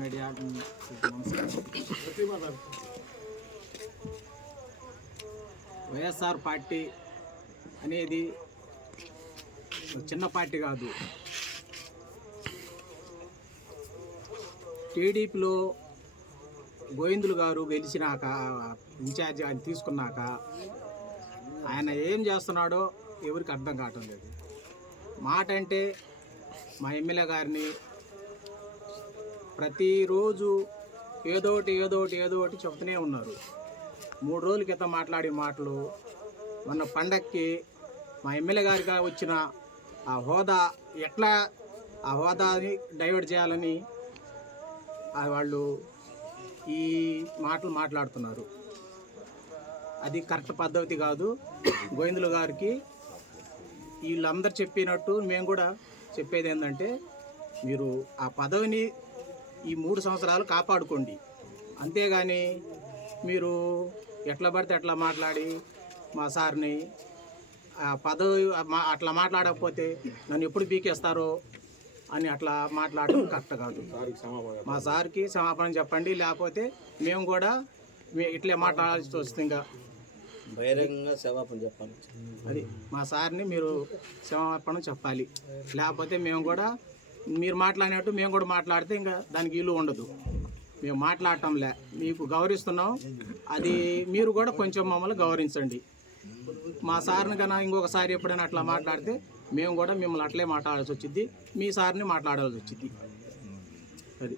Media YSR party అనేది ఒక చిన్న పార్టీ కాదు. టీడీపీలో గోవిందులు గారు గెలిచినాక ఇన్ఛార్జ్ ఆయన తీసుకున్నాక ఆయన ఏం చేస్తున్నాడో ఎవరికి అర్థం కావటం లేదు. మాట అంటే మా ఎమ్మెల్యే గారిని ప్రతిరోజు ఏదో ఒకటి ఏదోటి ఏదో ఒకటి చెప్తూనే ఉన్నారు. మూడు రోజుల క్రితం మాట్లాడే మాటలు మొన్న పండక్కి మా ఎమ్మెల్యే గారిగా వచ్చిన ఆ హోదా ఎట్లా ఆ హోదాని డైవర్ట్ చేయాలని వాళ్ళు ఈ మాటలు మాట్లాడుతున్నారు. అది కరెక్ట్ పద్ధతి కాదు. గోవిందులు గారికి వీళ్ళందరూ చెప్పినట్టు మేము కూడా చెప్పేది ఏంటంటే మీరు ఆ పదవిని ఈ మూడు సంవత్సరాలు కాపాడుకోండి. అంతేగాని మీరు ఎట్లా పడితే అట్లా మాట్లాడి మా సార్ని ఆ పదవి మా- అట్లా మాట్లాడకపోతే నన్ను ఎప్పుడు పీకేస్తారో అని అట్లా మాట్లాడడం కరెక్ట్ కాదు. మా సార్కి క్షమాపణ చెప్పండి లేకపోతే మేము కూడా ఇట్లే మాట్లాడాల్సి వస్తుంది ఇంకా. బహిరంగంగా క్షమాపణ చెప్పాలి అది మా సార్ని మీరు క్షమాపణ చెప్పాలి. లేకపోతే మేము కూడా మీరు మాట్లాడినట్టు మేము కూడా మాట్లాడితే ఇంకా దానికి ఇల్లు ఉండదు. మేము మాట్లాడటంలే. మీకు గౌరవిస్తున్నాం. అది మీరు కూడా కొంచెం మమ్మల్ని గౌరవించండి. మా సార్ని కన్నా ఇంకొకసారి ఎప్పుడైనా అట్లా మాట్లాడితే మేము కూడా మిమ్మల్ని అట్లే మాట్లాడాల్సి వచ్చింది మీ సార్ని మాట్లాడాల్సి వచ్చింది అది.